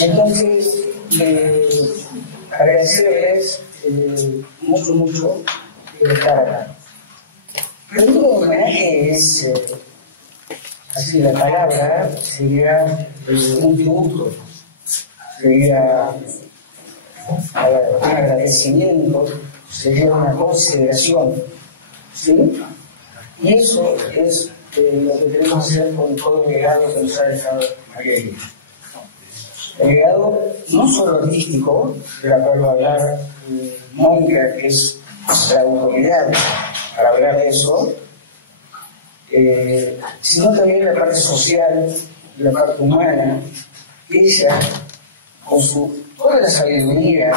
Entonces, agradecerles mucho estar acá. Pero un homenaje es, así la palabra, sería un tributo, sería un agradecimiento, sería una consideración, ¿sí? Y eso es lo que queremos hacer con todo el legado que nos ha dejado María Elena. El legado no solo artístico, de la cual va a hablar Mónica, que es la autoridad para hablar de eso, sino también la parte social, la parte humana. Ella, con toda la sabiduría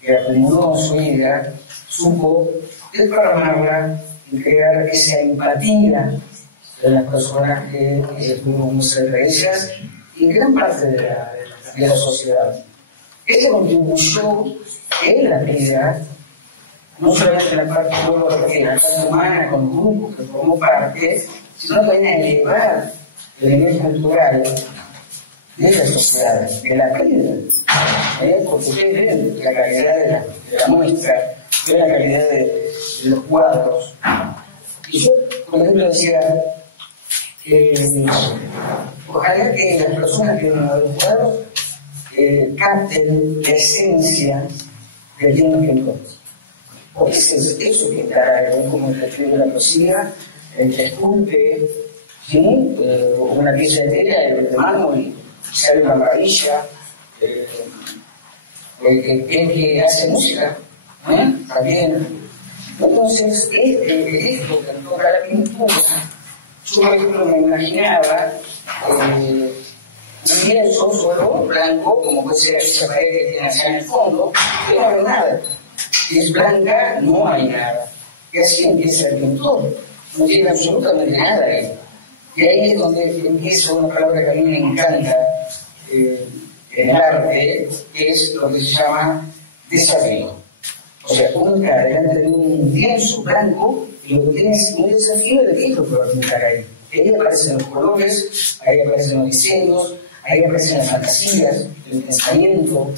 que acumuló en su vida, supo desparramarla y crear esa empatía de las personas que estuvimos cerca de ellas y gran parte de la sociedad. Ella contribuyó en la vida, no solamente en la parte, la parte humana con grupos que formó parte, sino también a elevar el nivel cultural de la sociedad, de la vida. Porque ustedes ven la calidad de la muestra, ven la calidad de los cuadros. Y yo, por ejemplo, decía, ojalá que las personas que ven los cuadros capten la esencia del tema que encuentran. Porque es eso que está, como el escribe la poesía, el que esculpe, ¿sí? Una pieza de tela de mármol y sale una maravilla, el que hace música, también. Entonces, esto que toca la pintura, yo por ejemplo me imaginaba un lienzo solo blanco, como puede ser esa pared que tiene allá en el fondo, que no hay nada. Si es blanca, no hay nada. Y así empieza el pintor, no tiene absolutamente nada ahí. Y ahí es donde empieza una palabra que a mí me encanta en el arte, que es lo que se llama desafío. O sea, uno está delante de un lienzo blanco y lo que tiene es un desafío de qué es lo que va a pintar ahí. Ahí aparecen los colores, ahí aparecen los diseños, ahí aparecen las fantasías, el pensamiento,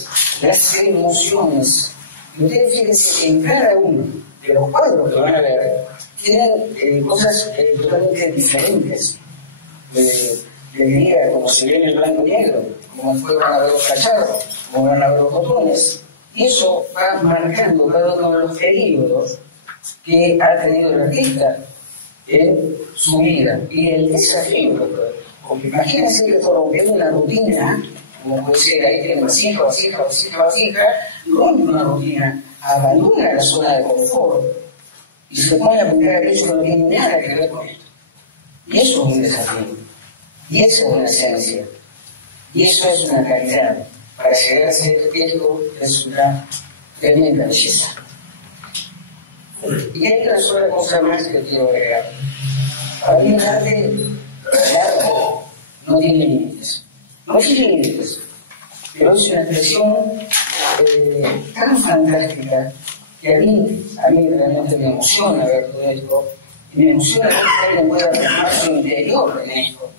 las emociones. Y ustedes fíjense que en cada uno de los cuadros que van a ver tienen cosas totalmente diferentes. Le diría, como se ve en el blanco y negro, como después van a ver los cacharros, como van a ver los botones. Y eso va marcando cada uno de los periodos que ha tenido el artista en su vida. Y el desafío, porque imagínense que por romper una rutina, como puede ser, ahí tiene vasija, rompe una rutina, abandona la zona de confort y se pone a pintar aquello que no tiene nada que ver con esto. Y eso es un desafío. Y eso es una esencia. Y eso es una calidad. Para llegar a ser esto es una tremenda belleza. Y hay una sola cosa más que quiero agregar. Para mí el arte no tiene límites. No tiene límites. Pero es una expresión tan fantástica que a mí realmente me emociona ver todo esto. Y me emociona que alguien pueda plasmar su interior en esto.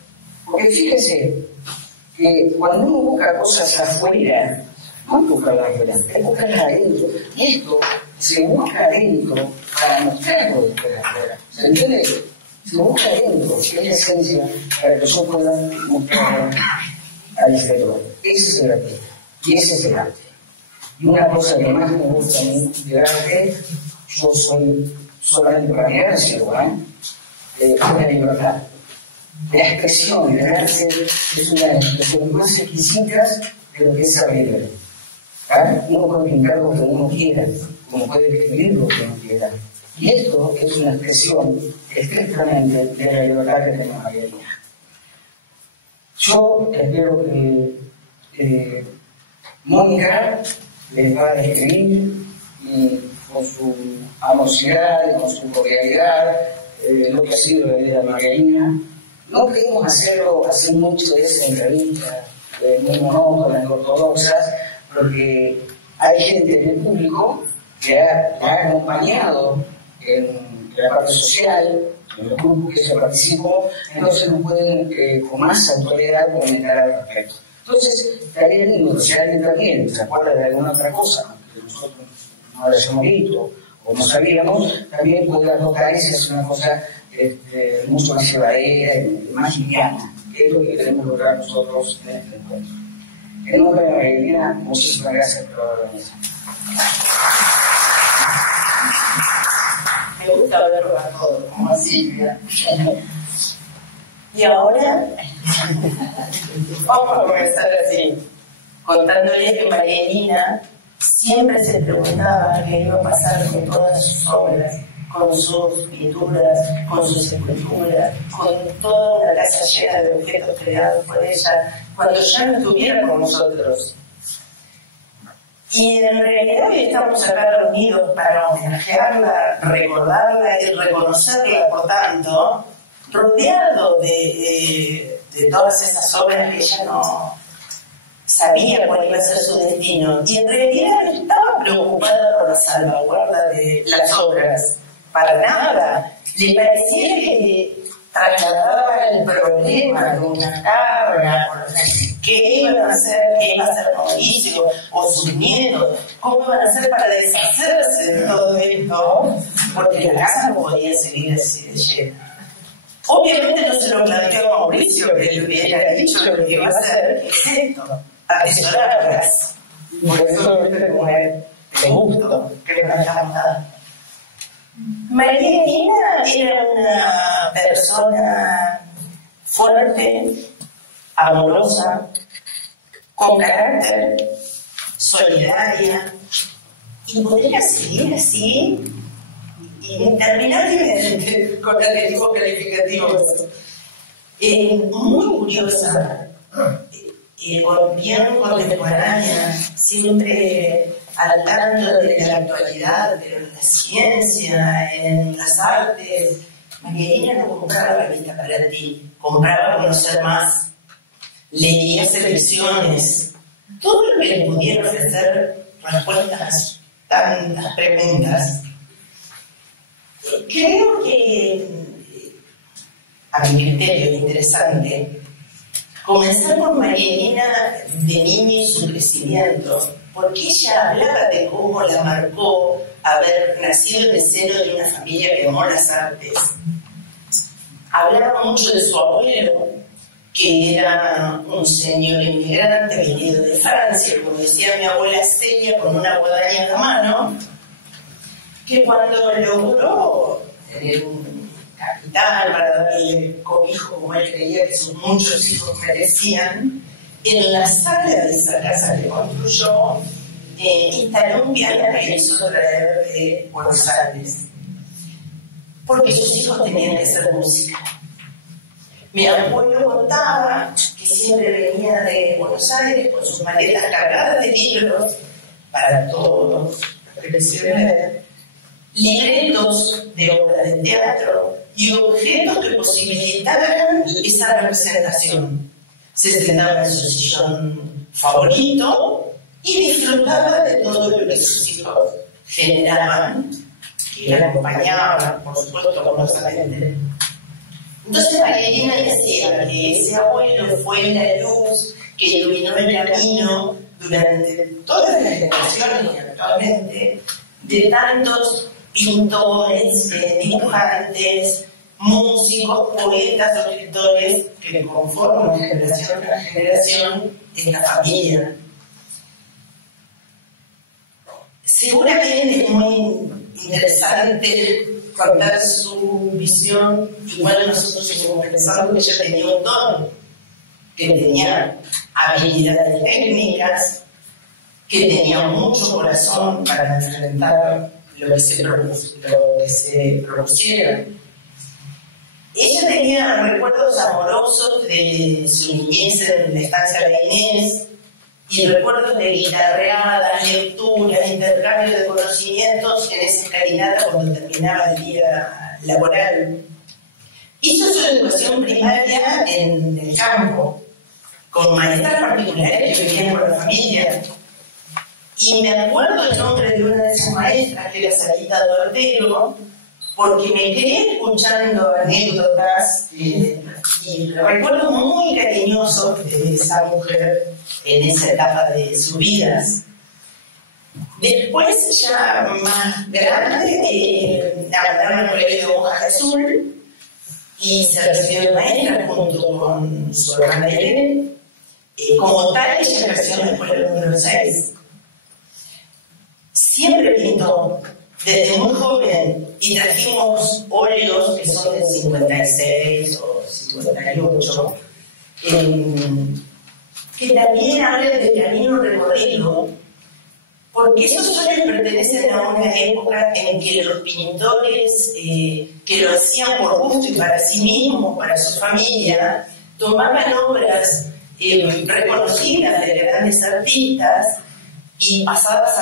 Porque fíjese que cuando uno busca cosas afuera, no busca las afuera, busca adentro. Y esto se busca adentro para mostrarlo desde afuera. ¿Se entiende? Se busca adentro, es la esencia para que yo pueda mostrarlo al exterior. Ese es el arte. Y ese es el arte. Y una cosa que más me gusta a mí del arte, yo soy solamente para mirar al cielo, una libertad. La expresión del arte es una de las expresiones más exquisitas de lo que es ser libre. Uno puede pintar lo que uno quiera, uno puede escribir lo que uno quiera. Y esto es una expresión estrictamente de la libertad que tenemos María Elena. Yo espero que Mónica les va a describir y con su amorosidad y con su cordialidad lo que ha sido la vida de María Elena. No queremos hacer mucho de esa entrevista, muy monótonas, ortodoxas, porque hay gente en el público que ha acompañado en la parte social, en los grupos que se participó, entonces no pueden con más autoridad comentar al respecto. Entonces, estaría lindo, si alguien también se acuerda de alguna otra cosa que nosotros no hayamos visto o no sabíamos, también pueda tocar y es una cosa mucho más llevadera y más liviana, que es lo que queremos lograr nosotros en este encuentro. En nombre de María, muchísimas gracias por la organización. Me gusta verlo a todos, como así. Y ahora vamos a comenzar así, contándoles que María Elena siempre se preguntaba qué iba a pasar con todas sus obras, con sus pinturas, con sus esculturas, con toda una casa llena de objetos creados por ella, cuando ya no estuviera con nosotros. Y en realidad hoy estamos acá reunidos para homenajearla, recordarla y reconocerla, por tanto, rodeado de todas esas obras que ella no sabía cuál iba a ser su destino. Y en realidad no estaba preocupada por la salvaguarda de las obras, para nada. Le parecía que trasladaba el problema de una cabra, qué iban a hacer, qué iba a hacer Mauricio, o sus nietos, cómo iban a hacer para deshacerse de todo esto, porque la casa no podía seguir así de llena. Obviamente no se lo planteó a Mauricio, que le hubiera dicho lo que iba a hacer, es esto, atesorarlas. Por eso como es de gusto, que le planteamos nada. María Elena era una persona fuerte, amorosa, con carácter, solidaria, y podría seguir así interminablemente con adjetivos calificativos. Muy curiosa, bien contemporánea, siempre al tanto de la actualidad, pero en la ciencia, en las artes. María Elena no compraba revista para ti, compraba conocer más, leía selecciones, todo lo que le pudiera ofrecer respuestas a tantas preguntas. Creo que, a mi criterio, es interesante comenzar con María Elena de niña y su crecimiento, porque ella hablaba de cómo la marcó haber nacido en el seno de una familia que amó las artes. Hablaba mucho de su abuelo, que era un señor inmigrante venido de Francia, como decía mi abuela Celia, con una guadaña en la mano, que cuando logró tener un capital para darle cobijo, como él creía que sus muchos hijos merecían, en la sala de esa casa que construyó, instaló un piano que hizo traer de Buenos Aires, porque sus hijos tenían que hacer música. Mi abuelo contaba que siempre venía de Buenos Aires con sus maletas cargadas de libros para todos, libretos de obras de teatro y objetos que posibilitaran esa representación. Se sentaba en su sillón favorito y disfrutaba de todo lo que sus hijos generaban, que la acompañaban, por supuesto, amorosamente. Entonces María Elena decía que ese abuelo fue la luz que iluminó el camino durante todas las generaciones y actualmente de tantos pintores, dibujantes, músicos, poetas, escritores que conforman generación tras generación esta familia. Seguramente es muy interesante contar su visión. Igual nosotros hemos pensado que ella tenía un don, que tenía habilidades técnicas, que tenía mucho corazón para enfrentar lo que se propusiera. Ella tenía recuerdos amorosos de su niñez en la estancia de Inés, y recuerdos de guitarreadas, lecturas, intercambio de conocimientos en esa escalinata cuando terminaba el día laboral. Hizo su educación primaria en el campo, con maestras particulares que vivían con la familia. Y me acuerdo el nombre de una de esas maestras, que era Sarita Duartero, porque me quedé escuchando anécdotas y recuerdos muy cariñosos de esa mujer en esa etapa de sus vidas. Después, ya más grande, la mandaron al colegio de Hojas de Azul y se recibió de maestra junto con su hermana Irene. Como tal, ella creció en la escuela de Buenos Aires. Siempre pintó, desde muy joven, y trajimos óleos que son del 56 o 58, que también hablan del camino recorrido, porque esos óleos pertenecen a una época en que los pintores que lo hacían por gusto y para sí mismos, para su familia, tomaban obras reconocidas de grandes artistas y pasadas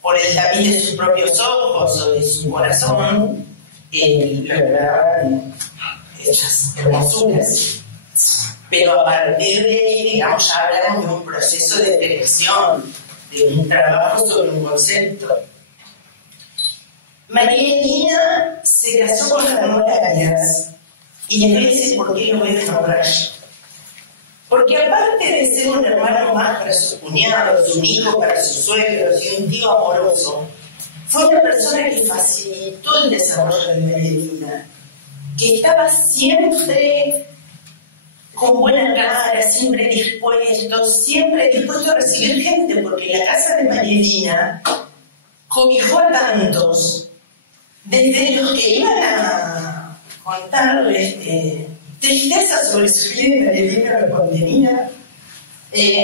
por el tapiz de sus propios ojos o de su corazón, lograban esas hermosuras. Pero a partir de ahí, digamos, ya hablamos de un proceso de dirección, de un trabajo sobre un concepto. María Elina se casó con Ramón Arias, y les voy a decir por qué lo voy a nombrar. Porque aparte de ser un hermano más para sus cuñados, un hijo para sus suegros y un tío amoroso, fue una persona que facilitó el desarrollo de María Elina, que estaba siempre con buena cara, siempre dispuesto a recibir gente, porque la casa de María Elina cobijó a tantos, desde los que iban a contarles tristeza sobre su vida de María Elina lo contenía,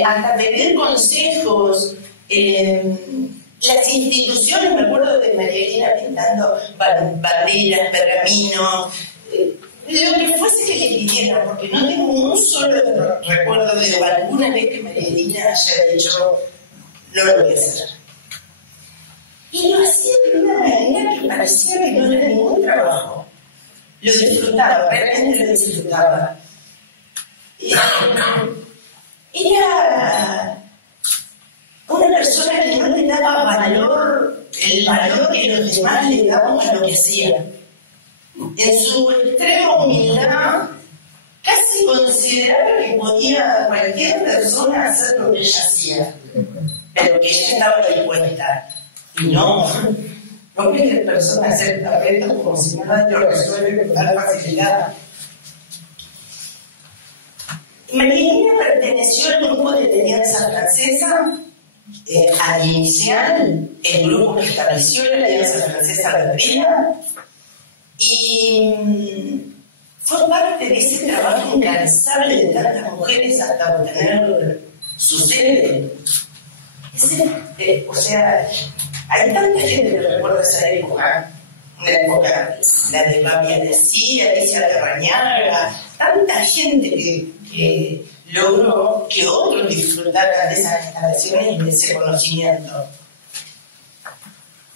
hasta pedir consejos. Las instituciones, me acuerdo de María Elina pintando banderas, pergaminos, lo que fuese que le pidieran, porque no tengo un solo recuerdo de alguna vez que María Elina haya dicho, no lo voy a hacer. Y lo hacía de una manera que parecía que no era ningún trabajo. Lo disfrutaba, realmente lo disfrutaba. Era una persona que no le daba el valor que los demás le daban a lo que hacía. En su extrema humildad, casi consideraba que podía cualquier persona hacer lo que ella hacía, pero que ella estaba dispuesta. Y no cualquier persona hacer tapetas como si nada lo resuelve con tal facilidad. María Elina perteneció al grupo de Alianza Francesa, al inicial, el grupo que estableció la Alianza Francesa Bertrina, y fue parte de ese trabajo incansable de tantas mujeres hasta obtener su sede. O sea, hay tanta gente que recuerda esa época, una época, la de Pamia de Cía, Alicia Larrañaga, tanta gente que logró que otros disfrutaran de esas instalaciones y de ese conocimiento.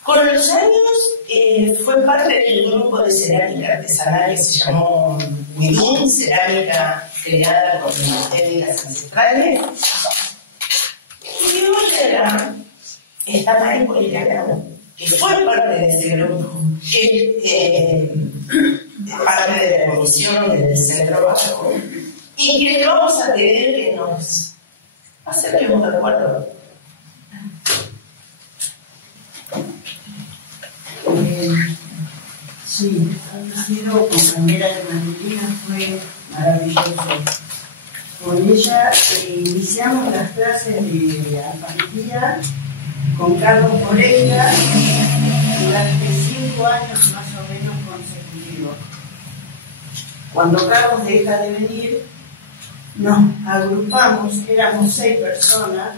Con los años fue parte del grupo de cerámica artesanal que se llamó Huidún, cerámica creada con técnicas ancestrales. Y ahora está Mari Policarano, que fue parte de ese grupo, que es parte de la comisión del Centro Bajo, y que le vamos a pedir que nos acerquemos de acuerdo. Sí, haber sido compañera de María Elina fue maravilloso. Con ella iniciamos las clases de alfarería con Carlos Moreira durante 5 años más o menos consecutivos. Cuando Carlos deja de venir, nos agrupamos, éramos 6 personas,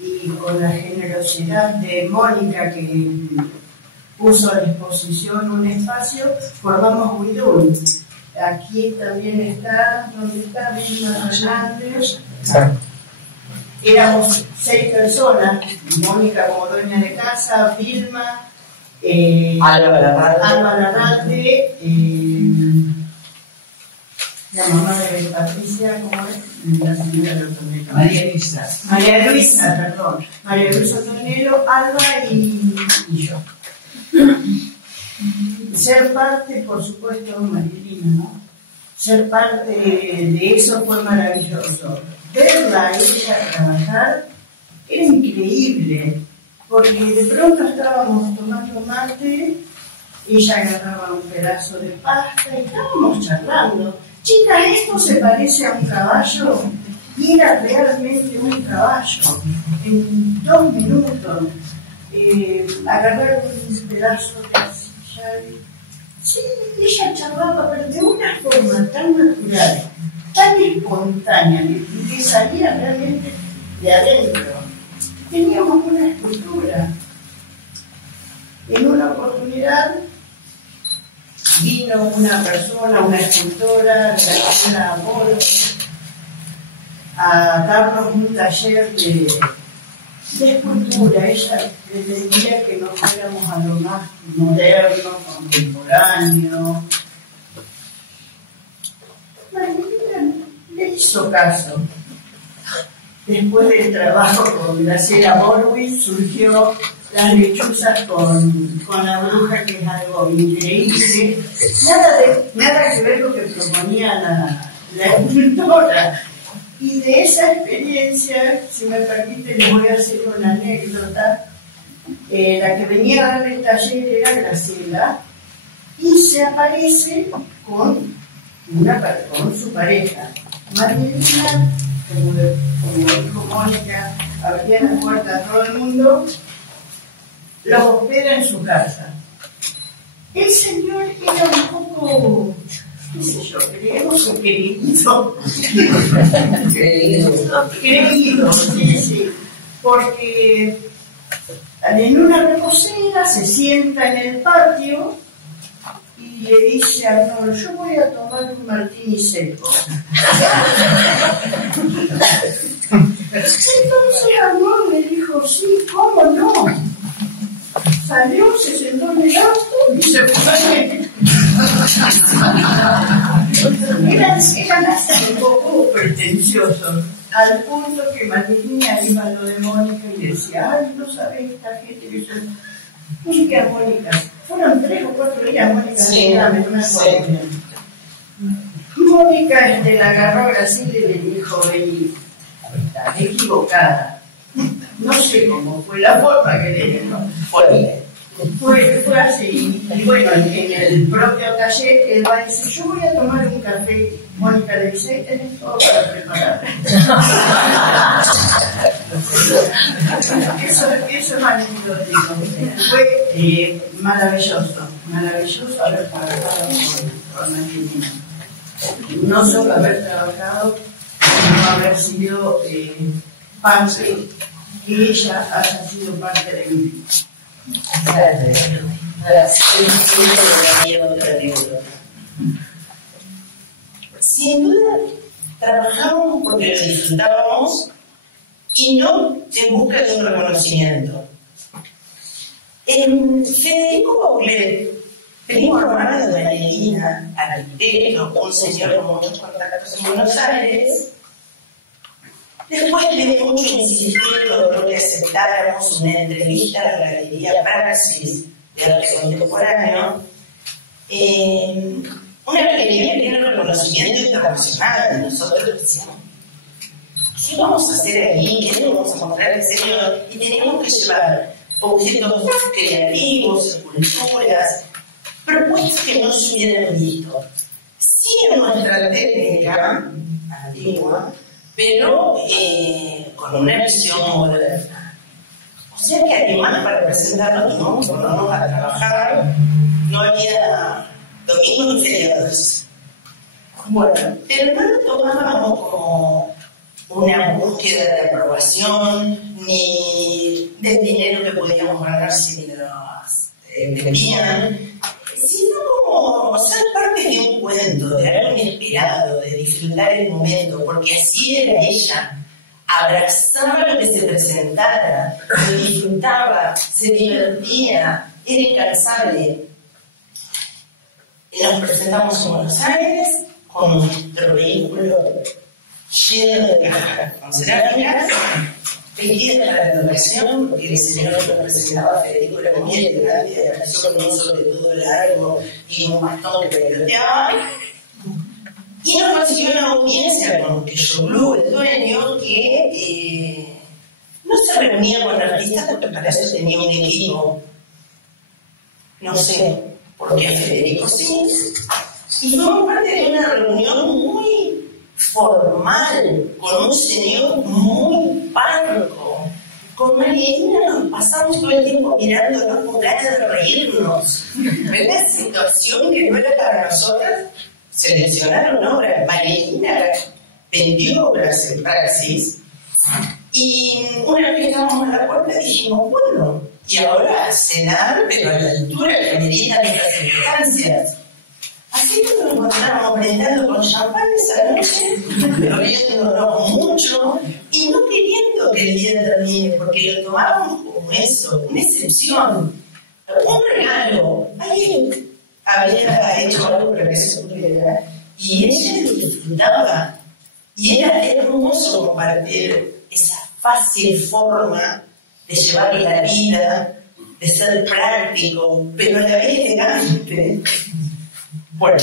y con la generosidad de Mónica, que puso a disposición un espacio, formamos Huidún. Aquí también está, donde está Vilma Fernández. Éramos 6 personas, Mónica como dueña de casa, Vilma, Alba Larralde, la mamá de Patricia, ¿cómo es? La señora de Otonero. María Luisa Otonero, Alba y yo. ser parte, por supuesto, Marilina, ¿no? Ser parte de eso fue maravilloso. Verla a ella trabajar era increíble, porque de pronto estábamos tomando mate, ella agarraba un pedazo de pasta y estábamos charlando. Chica, esto se parece a un caballo, y era realmente un caballo. En 2 minutos agarrar un pedazo de silla. Sí, ella charlaba, pero de una forma tan natural, tan espontánea, que salía realmente de adentro. Teníamos una escultura. En una oportunidad vino una persona, una escultora, la señora Bolo, a darnos un taller de escultura. Ella pretendía que nos fuéramos a lo más moderno, contemporáneo. Marilina le hizo caso. Después del trabajo con Graciela Borwitz surgió las lechuzas con la bruja, que es algo increíble. Nada que ver con lo que proponía la escultora. Y de esa experiencia, si me permite, les voy a hacer una anécdota. La que venía a dar el taller era Graciela, y se aparece con su pareja. Marilina, como dijo Mónica, abría la puerta a todo el mundo, los hospeda en su casa. El señor era un poco, qué sé yo, creemos que creído, sí, porque en una reposera se sienta en el patio y le dice a Arnold: yo voy a tomar un martini seco. Entonces Arnold le dijo: sí, ¿cómo no? Salió, se sentó en el auto y se fue. Eran hasta un poco pretenciosos, al punto que Marilina iba a lo de Mónica y le decía: ay, no sabes esta gente que son música armónica. Fueron 3 o 4 días Mónica, sí, no me acuerdo. Mónica la agarró a Graciela y le dijo: estás equivocada. No sé cómo fue la forma que le dijo. Fue así. Y bueno, en el propio taller, él va a decir: yo voy a tomar un café. Mónica le dice: tenés todo para preparar. Eso es anecdótico. Fue maravilloso haber trabajado con Marilina. No solo haber trabajado, sino haber sido parte, que ella haya sido parte de mi vida. Sin duda, trabajamos porque lo disfrutábamos y no en busca de un reconocimiento. Federico Paulet, primo hermano de Marilina, arquitecto, un señor con muchos contactos en Buenos Aires, después de mucho insistir logró que aceptáramos una entrevista a la Galería Praxis de Arte Contemporáneo, una galería que tiene reconocimiento internacional. Nosotros decíamos: ¿qué vamos a hacer aquí? ¿Qué le vamos a mostrar en serio? Y teníamos que llevar objetos creativos, esculturas, propuestas que no se hubieran visto. Sí, en nuestra técnica antigua, pero con una visión moderna. O sea que además, para presentarnos, teníamos que ponernos a trabajar. No había domingos ni feriados. Bueno, pero no lo tomábamos como una búsqueda de aprobación ni del dinero que podíamos ganar si nos pedían, sino como ser parte de un cuento, de algo inesperado, de disfrutar el momento, porque así era ella. Abrazaba lo que se presentara, lo disfrutaba, se divertía, era incansable. Nos presentamos en Buenos Aires con nuestro vehículo lleno de cajas con cerámicas pedía para la educación, porque el señor que representaba a Federico era muy elegante, y apareció con un sobre todo largo y un bastón que peloteaba. Y nos consiguió una audiencia con Queyoglu, el dueño, que no se reunía con artistas porque para eso tenía un equipo. No sé por qué a Federico sí. Y fuimos parte de una reunión muy formal, con un señor muy parco. Con Marielina nos pasamos todo el tiempo mirándonos con ganas de reírnos. Una situación que no era para nosotras. Seleccionaron obras. Marielina vendió obras en praxis. Y una vez llegamos a la puerta dijimos, bueno, y ahora a cenar, pero a la altura que ameritan nuestras circunstancias. Así que nos encontramos brindando con champán esa noche, bebiéndonos mucho y no queriendo que el día termine, porque lo tomábamos como eso, una excepción, un regalo. Alguien había hecho algo para que se ocurriera y ella lo disfrutaba. Y era hermoso compartir esa fácil forma de llevar la vida, de ser práctico, pero a la vez elegante. Bueno,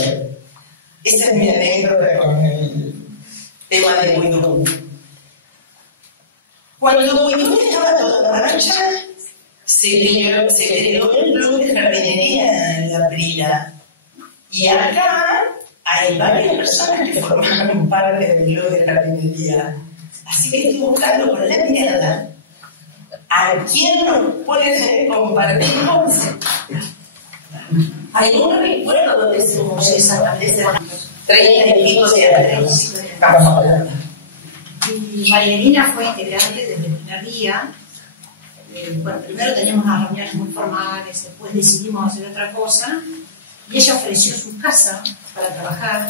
esa es mi anécdota con el tema de Huidú. Cuando Huidú estaba toda marcha, se creó el club de jardinería en la Prila. Y acá hay varias personas que formaron parte del club de jardinería. Así que estoy buscando con la mirada a quién nos puede compartir cosas. Hay un recuerdo de ese momento, de ese 30 y pico de años. Estamos hablando. Y Marielina fue integrante desde el primer día. Bueno, primero teníamos unas reuniones muy formales, después decidimos hacer otra cosa. Y ella ofreció su casa para trabajar.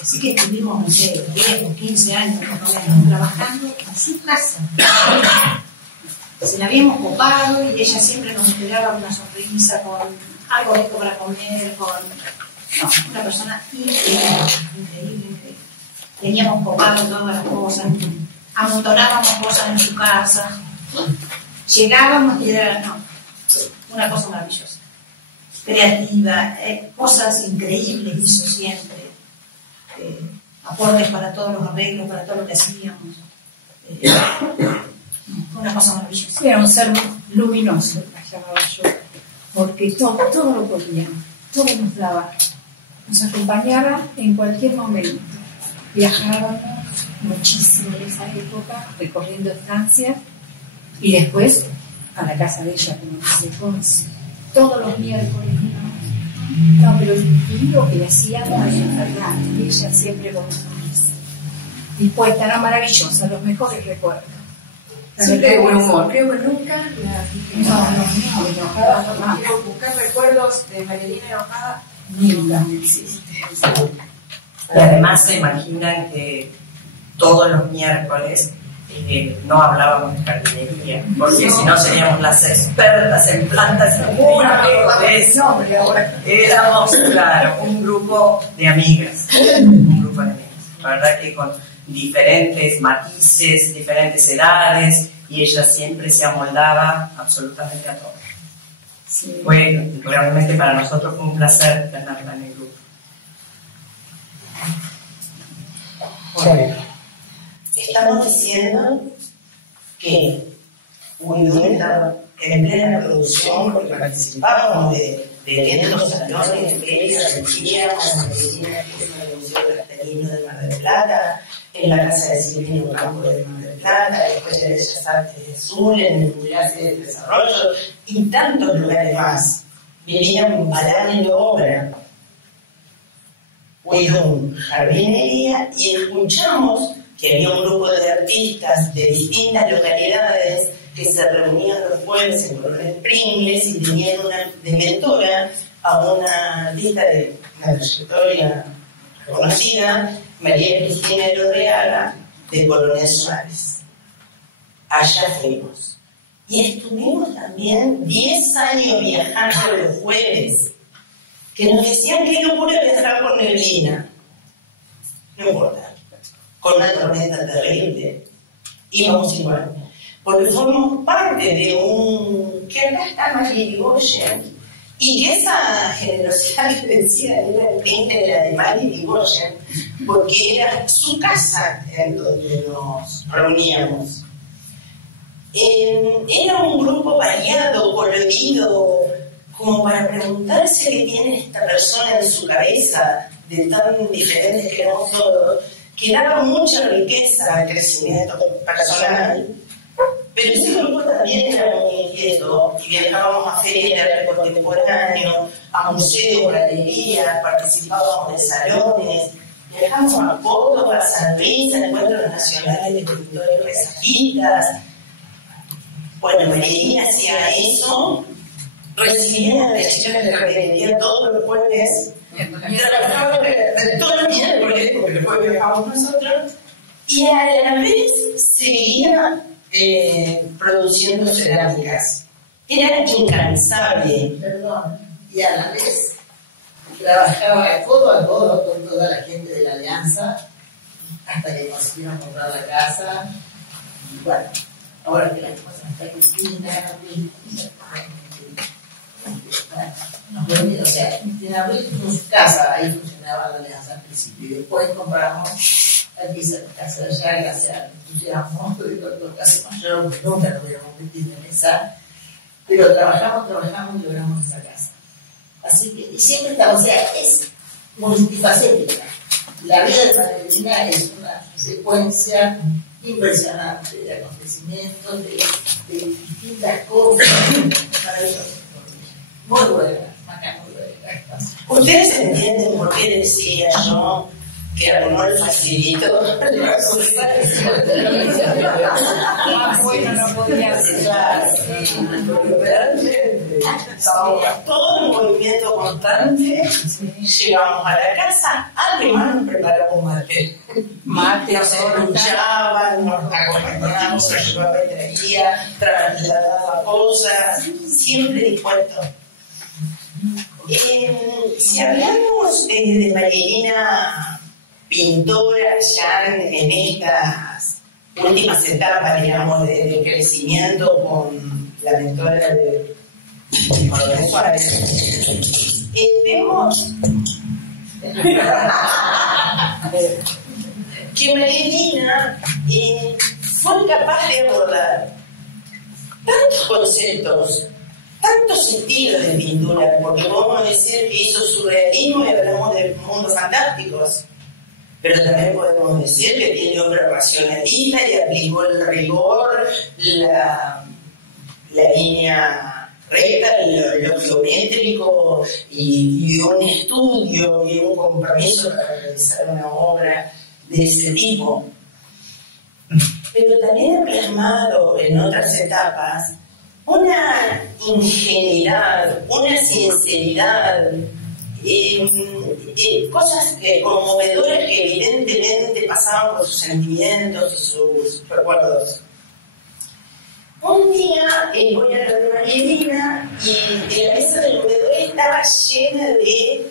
Así que estuvimos, no sé, 10 o 15 años más o menos trabajando en su casa. Se la habíamos copado y ella siempre nos esperaba una sonrisa con algo rico para comer, con una persona increíble. Teníamos copado todas las cosas, amontonábamos cosas en su casa, llegábamos y era una cosa maravillosa, creativa, cosas increíbles hizo siempre, aportes para todos los arreglos, para todo lo que hacíamos. Una cosa maravillosa. Era un ser luminoso, la llamaba yo, porque todo lo podía, todo nos daba, nos acompañaba en cualquier momento. Viajábamos muchísimo en esa época, recorriendo estancias, y después a la casa de ella, como dice Conce, todos los miércoles. No, pero lo que le hacíamos es verdad, y ella siempre con nosotros. Dispuesta, era maravillosa, los mejores recuerdos. Siempre de buen humor. Creo que nunca no, enojada jamás. quiero buscar recuerdos de Marielina enojada. Nunca. Y además se imaginan que todos los miércoles no hablábamos de jardinería, porque si no seríamos las expertas en plantas de eso. Éramos, claro, un grupo de amigas. La verdad que con diferentes matices, diferentes edades, y ella siempre se amoldaba absolutamente a todo. Sí. Bueno, realmente para nosotros fue un placer tenerla en el grupo. Bueno, estamos diciendo que Huidú estaba en plena producción porque participábamos de eventos salones, de ferias, recibíamos a Marielina, que es una producción castellino de Mar del Plata, en la Casa de Silvino Campo de Mar del Plata, después de Bellas Artes de Azul, en el Enlace del Desarrollo y tantos lugares más. Vivían parando obra. Huidú, jardinería, y escuchamos que había un grupo de artistas de distintas localidades que se reunían los jueves en Coronel Pringles y tenían de mentora a una artista de una trayectoria reconocida, María Cristina Lodreaga, de Coronel Suárez. Allá fuimos. Y estuvimos también 10 años viajando los jueves, que nos decían que locura viajar con neblina. No importa, con una tormenta terrible, íbamos igual. porque formamos parte de un... que acá está María Irigoyen, y que esa generosidad que decía era el íntegra de María Irigoyen, porque era su casa en donde nos reuníamos. Era un grupo variado, colorido, como para preguntarse qué tiene esta persona en su cabeza, de tan diferentes que éramos todos, que daba mucha riqueza al crecimiento personal, pero ese grupo también era muy inquieto y viajábamos a ferias de arte contemporáneo, a museos, galerías, participábamos de salones, viajamos a Córdoba, a San Luis, a encuentros nacionales de pintores paisajistas. Bueno, María hacía eso, recibía lecciones de jardinería todos los jueves, trabajaba todo el miércoles, porque después viajábamos nosotros, y a la vez seguía produciendo cerámicas. Era incansable. Perdón, y a la vez trabajaba codo a codo con toda la gente de la Alianza hasta que consiguieron comprar la casa. Y bueno, ahora que las cosas están distintas, o sea, en abril su casa, ahí funcionaba la Alianza al principio, y después compramos aquí casa de allá, gracias al entusiasmo de todo caso mayor, que nunca nos hubiéramos metido en esa, pero trabajamos y logramos esa casa. Así que, y siempre estamos, o sea, es multifacética. La vida de María es una secuencia impresionante de acontecimientos, de distintas cosas maravillosas. Muy buena, Maca, muy buena. ¿Ustedes entienden por qué decía yo que Arnold facilitó las cosas? Bueno, no podía ser. Realmente, estábamos todo en movimiento constante. Llegamos a la casa, además nos preparamos mate. Nos escuchaban, nos acompañábamos, nos llevaba energía, trasladaba cosas, siempre dispuesto. Si hablamos de María pintora ya en estas últimas etapas, digamos, de crecimiento con la mentora de Cordero Suárez, vemos que María fue capaz de abordar tantos conceptos, tantos estilos de pintura, porque podemos decir que hizo surrealismo y hablamos de mundos fantásticos, pero también podemos decir que tiene obra racionalista y aplicó el rigor, la línea recta, lo geométrico y un estudio y un compromiso para realizar una obra de ese tipo. Pero también ha plasmado en otras etapas una ingenuidad, una sinceridad, cosas conmovedoras que evidentemente pasaban por sus sentimientos y sus recuerdos. Un día voy a la de María y la mesa del comedor estaba llena de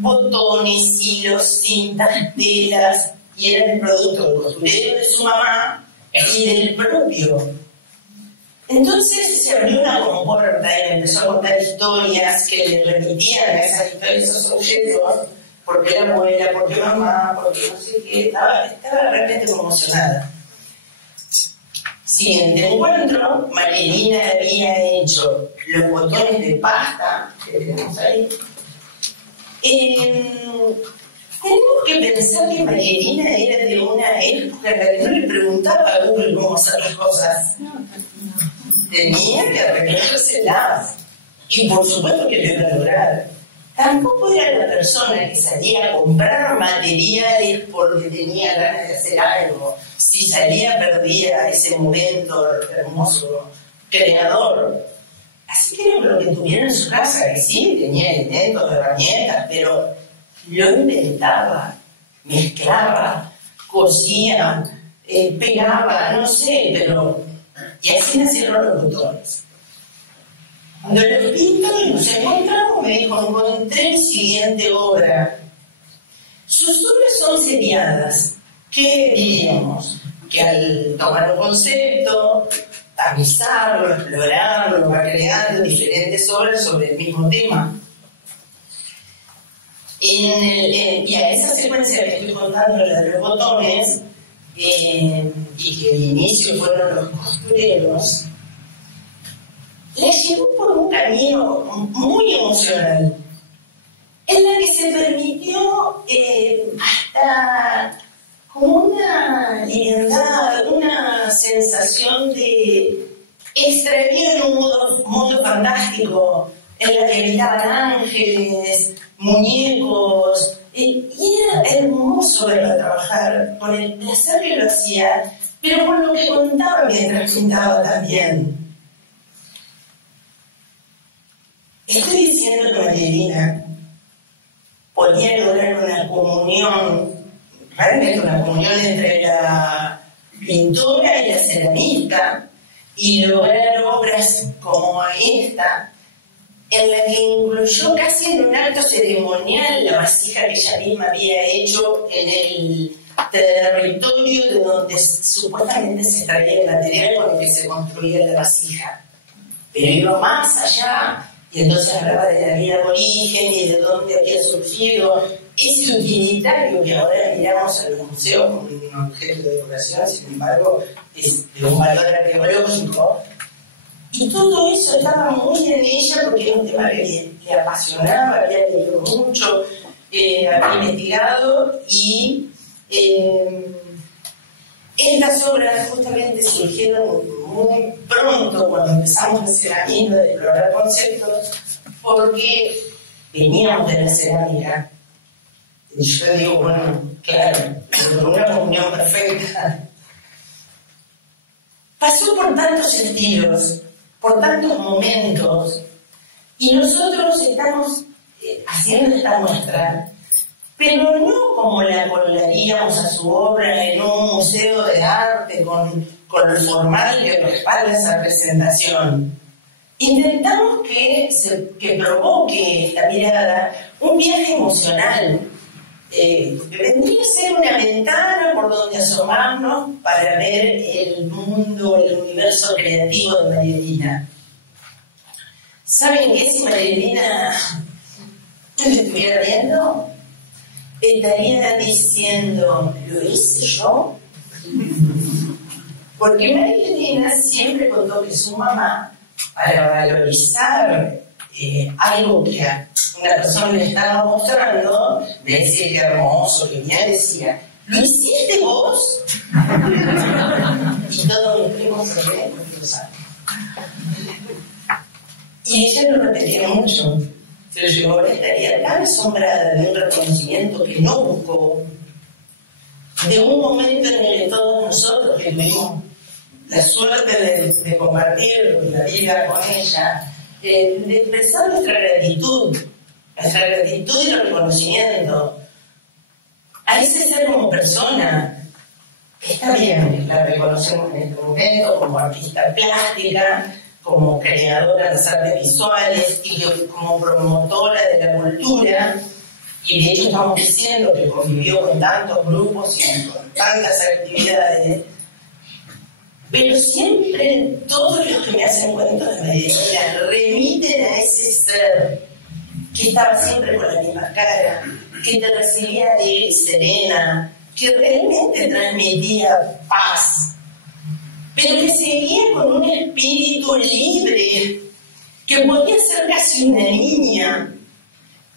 botones, hilos, cintas, telas, y era el producto del costurero de su mamá y del propio. Entonces se abrió una compuerta y me empezó a contar historias que le remitían a esas historias, esos objetos, porque la abuela, porque mamá, porque no sé qué, estaba realmente conmocionada. Siguiente encuentro, María había hecho los botones de pasta que tenemos ahí. Tenemos que pensar que María era de una época en la que no le preguntaba a Google cómo hacer las cosas. Tenía que arreglárselas. Y por supuesto que lo iba a lograr. Tampoco era la persona que salía a comprar materiales porque tenía ganas de hacer algo. Si salía, perdía ese momento hermoso, creador. Así que era lo que tuviera en su casa, que sí, tenía elementos, herramientas, pero lo inventaba, mezclaba, cosía, pegaba, no sé, pero... Y así nacieron los botones. Cuando los pinto y nos encontramos, me dijo, encontré la siguiente obra. Sus obras son seriadas. ¿Qué diríamos? que al tomar un concepto, tamizarlo, explorarlo, va creando diferentes obras sobre el mismo tema. Y a esa secuencia que estoy contando, la de los botones, y que de inicio fueron los costureros, la llevó por un camino muy emocional, en la que se permitió hasta como una liviandad, una sensación de extravío en un mundo fantástico, en la que habitaban ángeles, muñecos, y era hermoso verlo trabajar, por el placer que lo hacía, pero por lo que contaba mientras pintaba también. Estoy diciendo que María podía lograr una comunión, realmente una comunión entre la pintora y la ceramista, y lograr obras como esta, en la que incluyó casi en un acto ceremonial la vasija que ella misma había hecho en el territorio de donde supuestamente se extraía el material con el que se construía la vasija. Pero iba más allá, y entonces hablaba de la vida aborigen y de dónde había surgido ese utilitario que ahora miramos en los museos como un objeto de decoración, sin embargo es de un valor arqueológico. Y todo eso estaba muy en ella porque era un tema que le apasionaba, había leído mucho, había investigado, y estas obras justamente surgieron muy pronto cuando empezamos ese camino de explorar conceptos, porque veníamos de la cerámica. Y yo digo, bueno, claro, por una comunión perfecta. Pasó por tantos estilos, por tantos momentos, y nosotros estamos haciendo esta muestra, pero no como la colgaríamos a su obra en un museo de arte con lo formal que respalda esa presentación. Intentamos que provoque esta mirada un viaje emocional. Vendría a ser una ventana por donde asomarnos para ver el mundo, el universo creativo de María. ¿Saben qué? Si María me estuviera viendo, estaría diciendo, ¿lo hice yo? Porque María siempre contó que su mamá, para valorizar algo que a una persona le estaba mostrando, le decía que hermoso, genial, decía, ¿lo hiciste vos? Y todos mis primos se ven porque lo saben. Y ella lo repetía mucho. Pero yo ahora estaría tan asombrada de un reconocimiento que no buscó, de un momento en el que todos nosotros que tuvimos la suerte de compartir la vida con ella, de expresar nuestra gratitud y el reconocimiento a ese ser como persona. Está bien, la reconocemos en este momento como artista plástica, como creadora de las artes visuales y como promotora de la cultura, y de hecho estamos diciendo que convivió con tantos grupos y con tantas actividades. Pero siempre todos los que me hacen cuentos de María remiten a ese ser que estaba siempre con la misma cara, que te recibía alegre y serena, que realmente transmitía paz, pero que seguía con un espíritu libre, que podía ser casi una niña,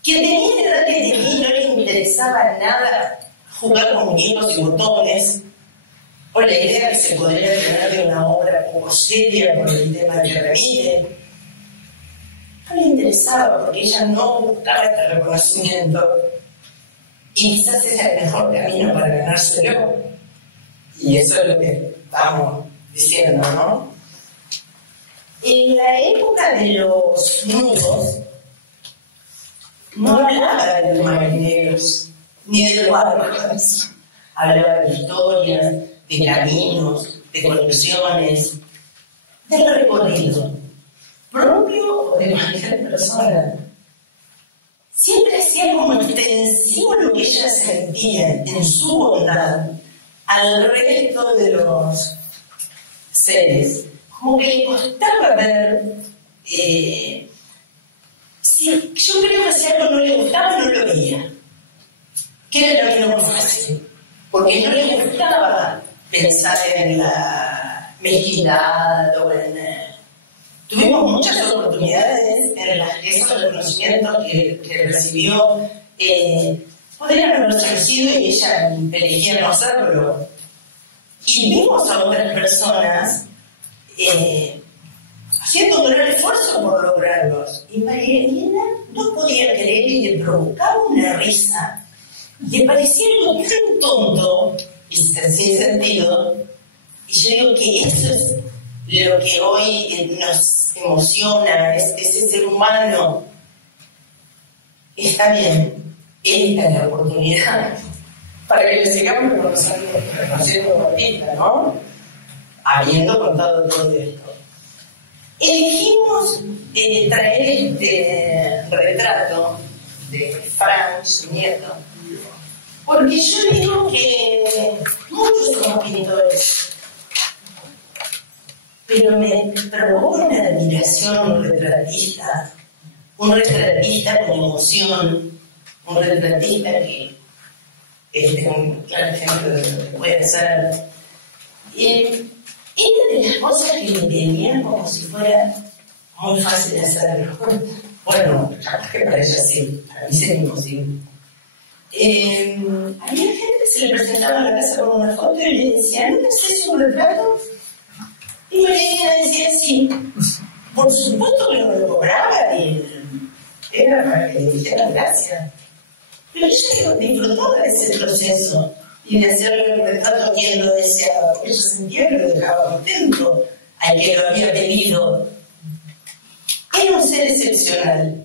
que tenía la edad que tenía y no le interesaba nada jugar con muñecos y botones, o la idea que se podría tener de una obra poco seria por el tema que remite. No le interesaba porque ella no buscaba este reconocimiento, y quizás ese es el mejor camino para ganárselo, y eso es lo que estamos diciendo, ¿no? En la época de los nudos no hablaba de los marineros ni de los barcos, hablaba de historias, de caminos, de conexiones, del recorrido propio o de cualquier persona. Siempre hacía como extensivo lo que ella sentía en su bondad al resto de los seres. Como que le costaba ver. Sí, yo creo que si algo no le gustaba, no lo veía. Que era lo menos fácil. Porque no le gustaba pensar en la mezquindad o en. Tuvimos muchas oportunidades en las que esos reconocimientos que recibió podrían haberlo recibido y ella elegía no hacerlo. Y vimos a otras personas haciendo un gran esfuerzo por lograrlos. Y María Elena no podía creer y le provocaba una risa. Le parecía algo tan tonto y sin sentido. Y yo digo que eso es lo que hoy nos emociona, es ese ser humano. Está bien, esta es la oportunidad para que le sigamos reconociendo a Batista, ¿no? Habiendo contado todo esto. Elegimos traer este retrato de Frank, su nieto, porque yo digo que muchos somos pintores, pero me provoca una admiración un retratista con emoción, un retratista que es un claro ejemplo de lo que puede hacer. Una de las cosas que me pedían como si fuera muy fácil de hacerlo. Bueno, capaz que para ella sí, para mí sería imposible. Había gente que se le presentaba a la casa con una foto y le decía, ¿no haces un retrato? Y María decía, sí. Por supuesto que no lo cobraba y era para que le dijeran gracias. Pero ella disfrutó de ese proceso y de hacerle el retrato a quien lo deseaba, porque ella sentía que lo dejaba contento al que lo había pedido. Era un ser excepcional.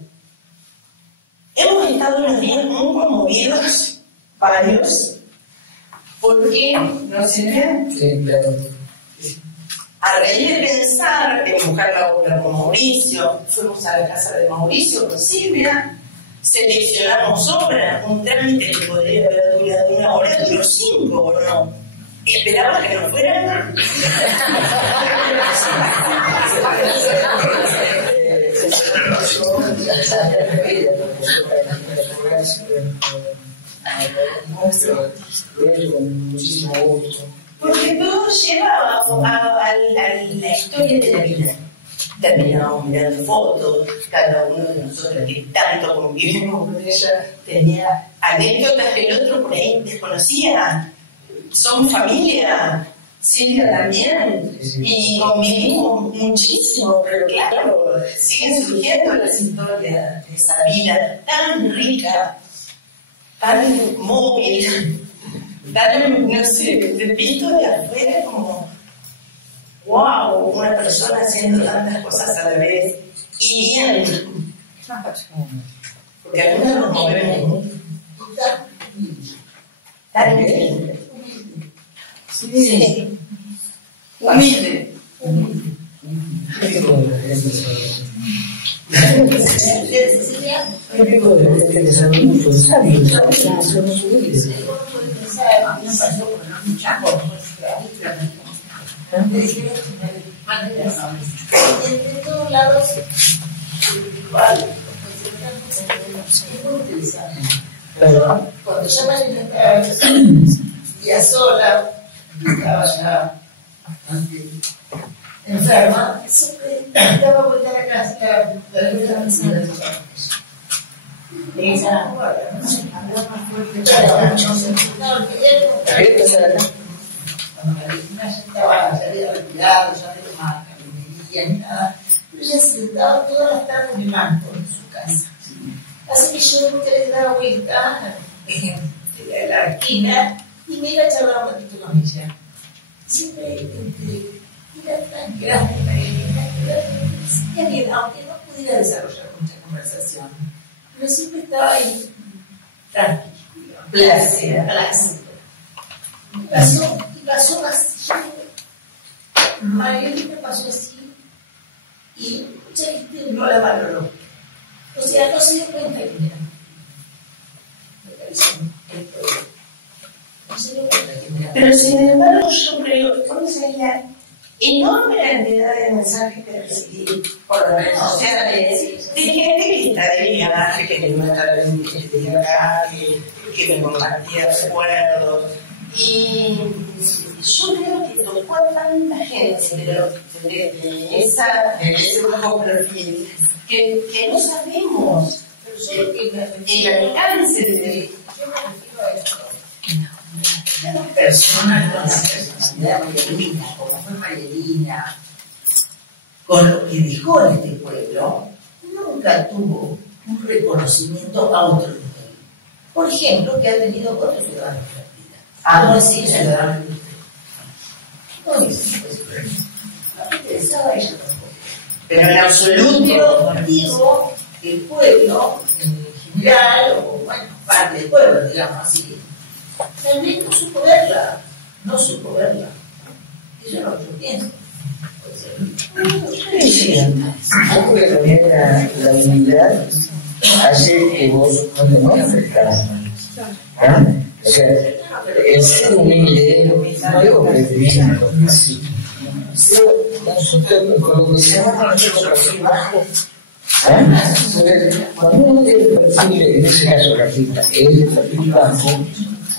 Hemos estado unos días muy conmovidos, varios, porque, ¿no Silvia? Sí, claro. A raíz de pensar en buscar la obra con Mauricio, fuimos a la casa de Mauricio con Silvia, seleccionamos obra, un trámite que podría haber durado 1 hora, duró 5 o no. Esperaba que no fueran. Con muchísimo gusto. Porque todo lleva a la historia de la vida. Terminamos mirando fotos, cada uno de nosotros que tanto convivimos con ella tenía anécdotas que el otro por ahí desconocía. Son familia, Silvia también, y convivimos muchísimo, pero claro, siguen surgiendo las historias de esa vida tan rica, tan móvil, tan, no sé, visto de afuera como, wow, una persona haciendo tantas cosas a la vez, y bien, porque algunos nos movemos tan bien. Sí. Humilde. Hay pico de gente que sabe mucho, sabios, son los humildes. De todos lados, igual, es muy utilizable. Cuando llaman ya sola, estaba ya bastante enferma, siempre daba vuelta a la casa, la vuelta a la mesa de los ojos. Ella, no sé, hablaba más fuerte, no, quería cuando la vecina ya estaba, ya había retirado, ya no tomaba caminería ni nada, pero ella se sentaba todas las tardes en el banco en su casa. Así que yo nunca le daba vuelta a la esquina y me iba a charlar un ratito con ella. Siempre era tan grande, sentía bien, aunque no pudiera desarrollar mucha conversación, pero siempre estaba ahí tranquila, plácida. Pasó así, Margarita pasó así y mucha gente no la valoró. O sea, no se dio cuenta que era. Me pareció esto. No se dio cuenta Pero sin embargo yo creo que con esa enorme cantidad de mensajes que recibí por las redes sociales de gente que está de viaje, que no está de acá, que me compartía recuerdos. Y yo creo que tocó a tanta gente de ese bajo perfil que no sabemos el alcance de personas con la personalidad mayorina, como fue Marielina, con lo que dejó en este pueblo, nunca tuvo un reconocimiento a otro nivel. Por ejemplo, que ha tenido otros ciudadanos de la vida. No es ciudadanos de la vida. No me interesaba ella tampoco. Pero en absoluto. Digo que el pueblo, en general, o bueno, parte del pueblo, digamos así, realmente no supo verla. Eso es lo que yo pienso. Supongo que también la humildad hace que vos no te muestres ¿ah? O sea, el ser humilde, no digo que es bien, sí. Nosotros, con lo que se llama nuestro perfil bajo, cuando uno tiene el perfil, en ese caso, el perfil bajo,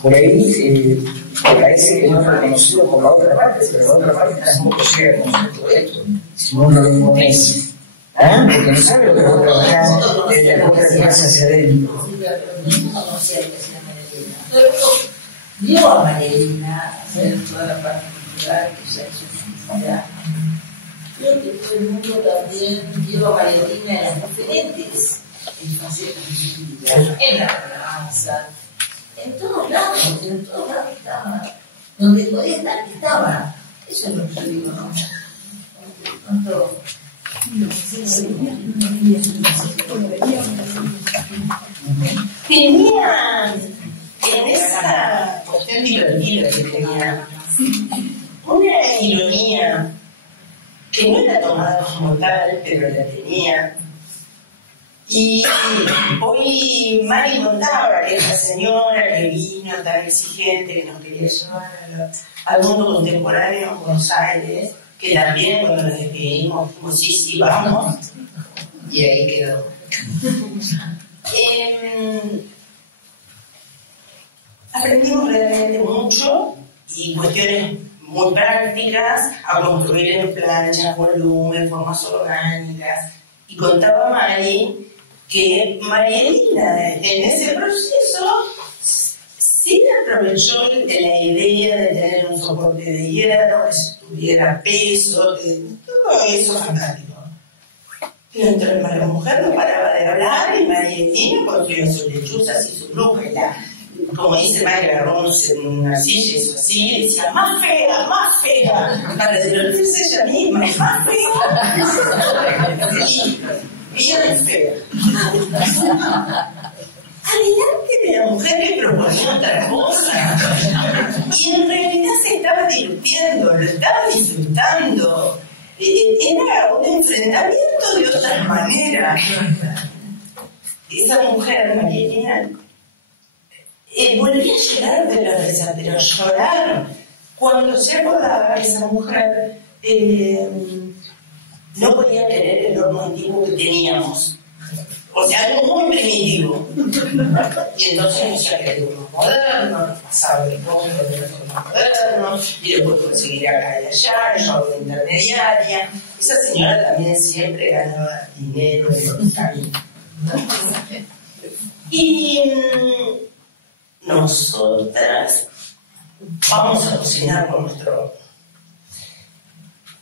por ahí parece que no es reconocido por la otra parte, pero la otra parte tampoco llega con todo esto, si uno lo impone. Porque no sabe lo que va a trabajar desde la puerta de casa hacia adentro. Vio a Marielina hacer toda la particular que se ha hecho en su vida. Creo que todo el mundo también vio a Marielina en las diferentes facetas de su vida, en la danza, en todos lados estaba. Donde podía estar, estaba. Eso es lo que yo digo, ¿no? Tanto. Tenía en esa cuestión divertida que tenía una ironía que no era tomada como tal, pero la tenía. Y hoy Mari contaba que esa señora que vino tan exigente, que nos quería llevar al mundo contemporáneo en Buenos Aires, que también cuando nos despedimos dijimos sí, vamos, y ahí quedó. Aprendimos realmente mucho y cuestiones muy prácticas a construir en planchas, volumen, formas orgánicas. Y contaba Mari que Marielina en ese proceso sí aprovechó de la idea de tener un soporte de hierro, que tuviera peso, todo eso fantástico. Pero entonces la mujer no paraba de hablar y Marielina construyó sus lechuzas y su brújula. Como dice Mari, agarró una silla y hizo así, y decía, más fea, para decirse ella misma, más fea. Bien fea. Adelante de la mujer que proponía otra cosa. Y en realidad se estaba divirtiendo, lo estaba disfrutando. Era un enfrentamiento de otras maneras. Esa mujer, Marielina, volvía a llegar de la risa, pero llorar cuando se acordaba que esa mujer no podía querer el horno antiguo que teníamos. O sea, algo muy primitivo. Y entonces nos ya quería unos modernos, nos pasaba el fondo de los modernos, y después conseguir acá y allá, yo hago de intermediaria. Esa señora también siempre ganaba dinero en los caminos. Y nosotras vamos a cocinar con nuestro horno.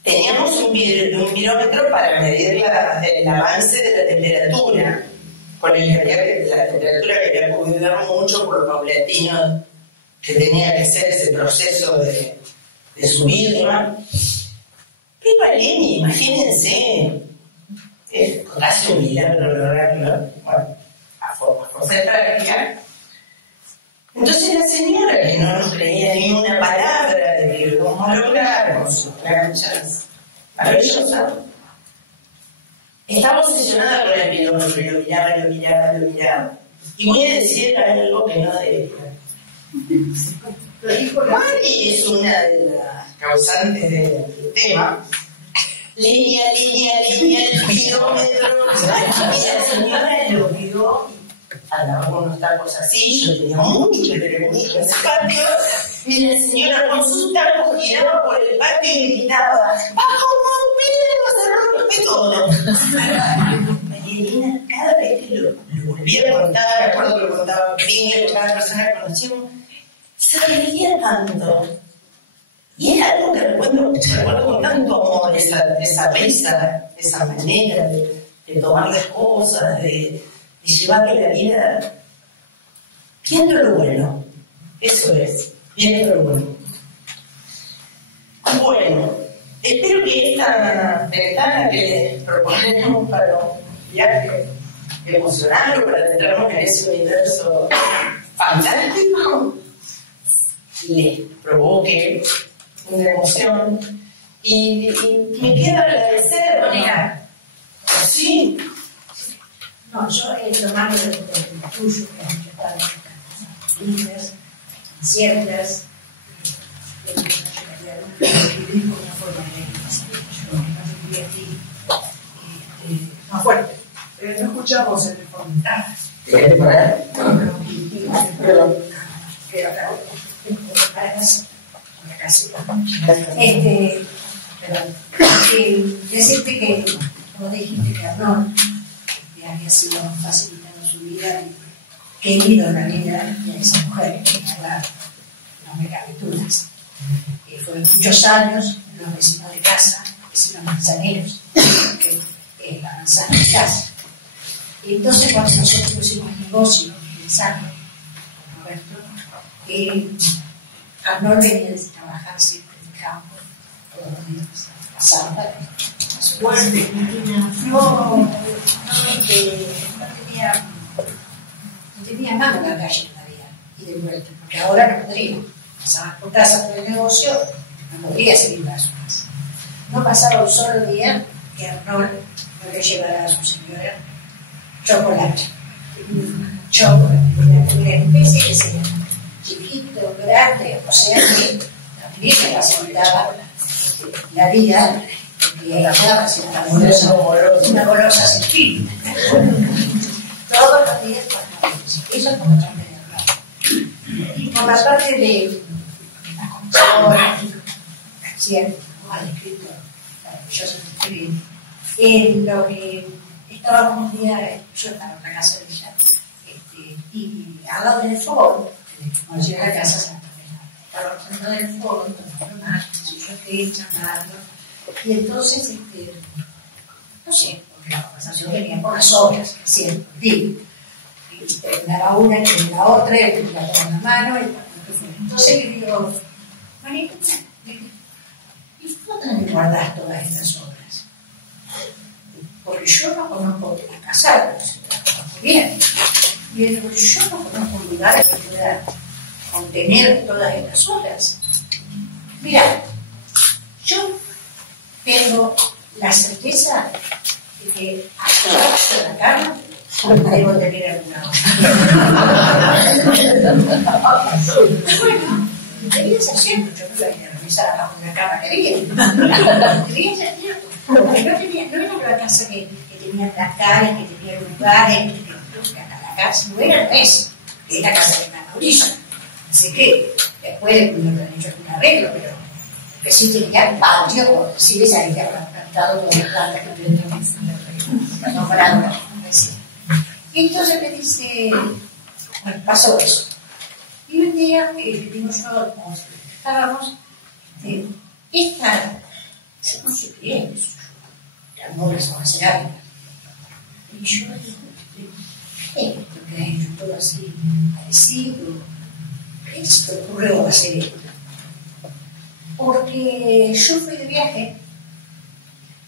Teníamos un virómetro para medir el avance de la temperatura, con el que la temperatura que había podido mucho por lo paulatino que tenía que ser ese proceso de subirla. ¡Qué Paleni! Imagínense, casi un milagro lograrlo, bueno, a fuerza de práctica. Entonces la señora, que no nos creía ni una palabra de que lo íbamos a lograr con sus planchas maravillosas, estaba obsesionada con el piloto, lo miraba. Y voy a decir algo que no debería. Mari es una de las causantes del tema. Línea, el kilómetro. Y la señora lo vio andaba con unos tacos así, yo tenía mucho en ese patio, y la señora con sus tacos giraba por el patio y gritaba: ¡bajo Juan Pedro, se rompe todo! Marielina, cada vez que lo volvía a contar, me acuerdo que lo contaba Pringle, cada persona que conocíamos, se reía tanto. Y era algo que recuerdo con tanto amor, esa risa, esa manera de tomar las cosas, de llevarle la vida viendo lo bueno. Eso es, viendo lo bueno. Bueno, espero que esta ventana que proponemos para un viaje emocional o para adentrarnos en ese universo fantástico les provoque una emoción y me queda agradecer. Sí. No, yo he tomado el tuyo, que han tratado libres, ciertas, escribir con una forma de yo aquí más fuerte. No escuchamos el informe. ¿Quieres parar? Decirte que, como dijiste, que Arnold había sido facilitando su vida y querido la vida de esa mujer, que era no me cabe dudas. Fue muchos años los vecinos de casa, vecinos manzaneros, que la manzana de casa. Y entonces, cuando nosotros pusimos el negocio pensando, Roberto, Arnold venía de trabajar siempre en el campo, todos los días, pasaba a su fuerte. No tenía mano en la calle todavía, y de vuelta, porque ahora no podría. Pasaba por casa por el negocio, no podría seguir a su casa. No pasaba un solo día que Arnold no le llevara a su señora chocolate. Chocolate, una especie que sea chiquito, grande, o sea que también le facilitaba la vida, porque ella estaba haciendo una golosa sin fin. Todos los días pasaba eso. Eso es como también es por la parte de la computadora, cierto, como ha descrito maravilloso escribir, lo que estábamos un día, yo estaba en la casa de ella, y al lado del fogón, cuando llegué a la casa, estaba al lado del fogón, tomando más, yo charlando, y entonces, no sé, porque la conversación venía por las obras, siempre, digo, y terminaba una, y la otra, y la tomaba la mano, entonces le digo: Manito, ¿y dónde guardás todas estas obras? Porque yo no conozco la casa, la conozco bien. Y yo no conozco un lugar que pueda contener todas estas obras. Mira, yo tengo la certeza de que hasta abajo de la cama debo tener alguna obra. Bueno, debía ser cierto, yo no la iba a revisar abajo de la cama que debía ser cierto. Porque no era una casa que tenía placales, que tenía lugares, la casa no era eso, que es la casa de Mauricio. Así que después de que me han hecho algún arreglo, pero que sí tenía un patio, como si les había plantado todas las plantas que tuvieron nombrado. Y entonces me dice, bueno, pasó eso. Y un día, digo yo, estábamos, esta, no sé qué es, las mujeres son cerámicas. Y yo digo, esto que ha hecho todo así, parecido, esto ocurrió hacer esto. Porque yo fui de viaje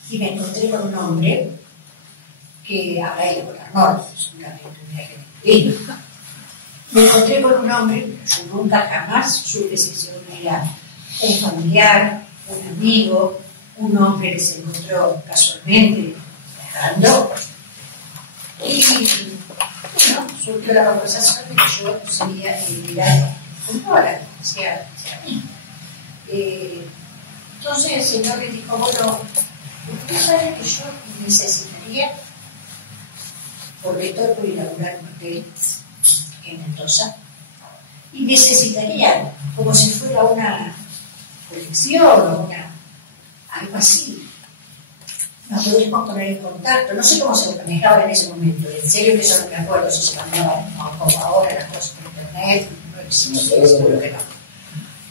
y me encontré con un hombre que habla ido por Arnold, es un viaje de vino. Me encontré con un hombre, yo nunca jamás supe si era un familiar, un amigo, un hombre que se encontró casualmente viajando. Y bueno, surgió la conversación de que yo seguía en Irak con toda la hacia mí. Entonces el señor le dijo, bueno, usted sabe que yo necesitaría, porque estoy por inaugurar un hotel en Mendoza, y necesitaría, como si fuera una colección o algo así. Nos podríamos poner en contacto, no sé cómo se manejaba en ese momento, en serio que eso no me acuerdo si se manejaba como ahora las cosas por internet, no existe, seguro que no.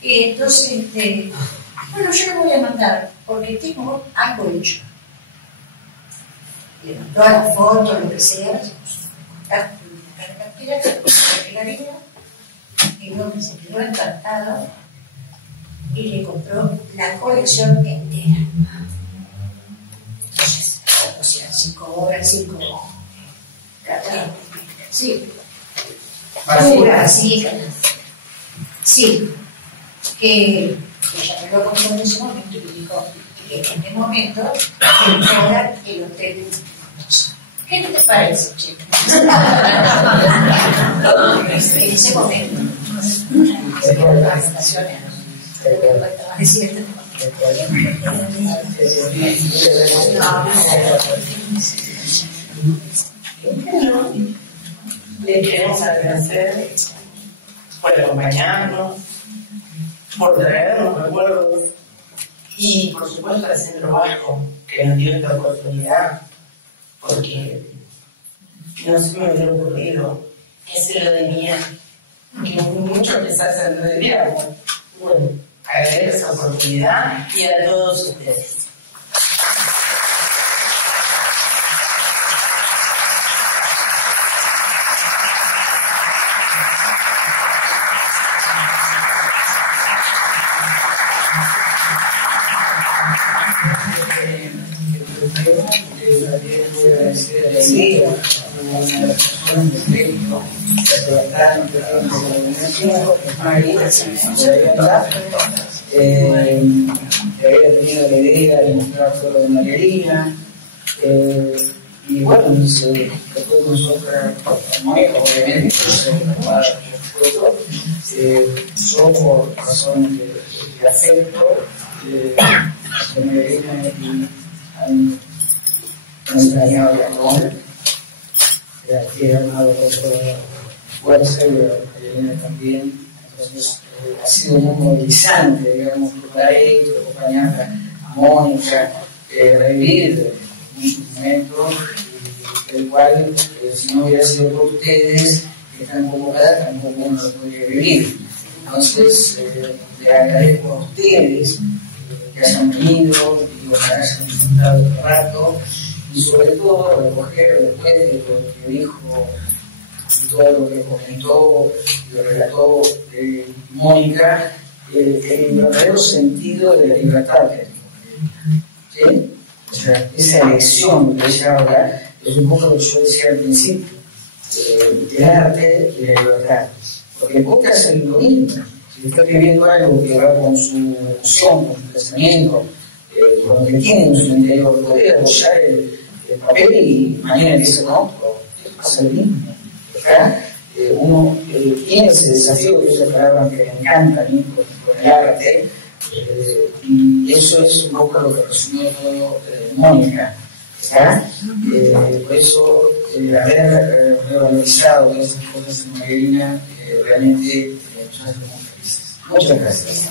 Y entonces, bueno, yo le voy a mandar, porque tengo algo hecho. Le mandó a la foto, lo que sea, se puso en contacto, la cartera, se pegaría, y luego se quedó encantado y le compró la colección entera. Entonces, o sea, 5 horas, 5 sí. Así, sí. Que ella me lo compró en ese momento y le dijo que en este momento era el hotel de Mendoza. ¿Qué te parece, chico? En ese momento. Las estaciones. Le queremos agradecer por acompañarnos, por traernos recuerdos y por supuesto al Centro Vasco que nos dio esta oportunidad, porque no se me hubiera ocurrido que se lo debía, que muchos quizás se lo debían. Bueno, agradecer esa oportunidad y a todos ustedes. Sí, que había tenido la idea de mostrar todo lo de Marielina, y bueno, después de nosotros, obviamente, yo por razones de afecto, a Marielina y han extrañado el amor, que han dado fuerza y Marielina también. Entonces, ha sido muy movilizante, digamos, para ellos, acompañar a Mónica, revivir muchos momentos, del cual, si no hubiera sido por ustedes, que están convocadas, tampoco uno lo podría vivir. Entonces, le agradezco a ustedes que hayan venido y ojalá hayan disfrutado este rato, y sobre todo recoger después de lo que dijo y todo lo que comentó y lo relató Mónica, el verdadero sentido de la libertad que ¿sí? O sea, esa elección que ella habla es un poco lo que yo decía al principio, del arte y la libertad, porque Boca hace lo mismo. Si está viviendo algo que va con su emoción, con su pensamiento, con lo que tiene en su interior, podría apoyar el papel y mañana dice no, pero pasa lo mismo. Uno tiene ese desafío, que es la palabra que me encanta a mí con el arte, y eso es un poco lo que resumió todo Mónica. Por eso, haber revalorizado todas estas cosas en Marielina, realmente nos hace muy felices. Muchas gracias.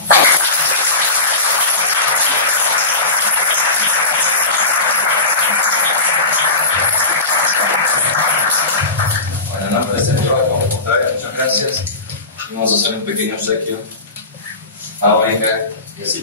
En nombre del Centro Vasco, muchas gracias. Vamos a hacer un pequeño obsequio a Mónica y así.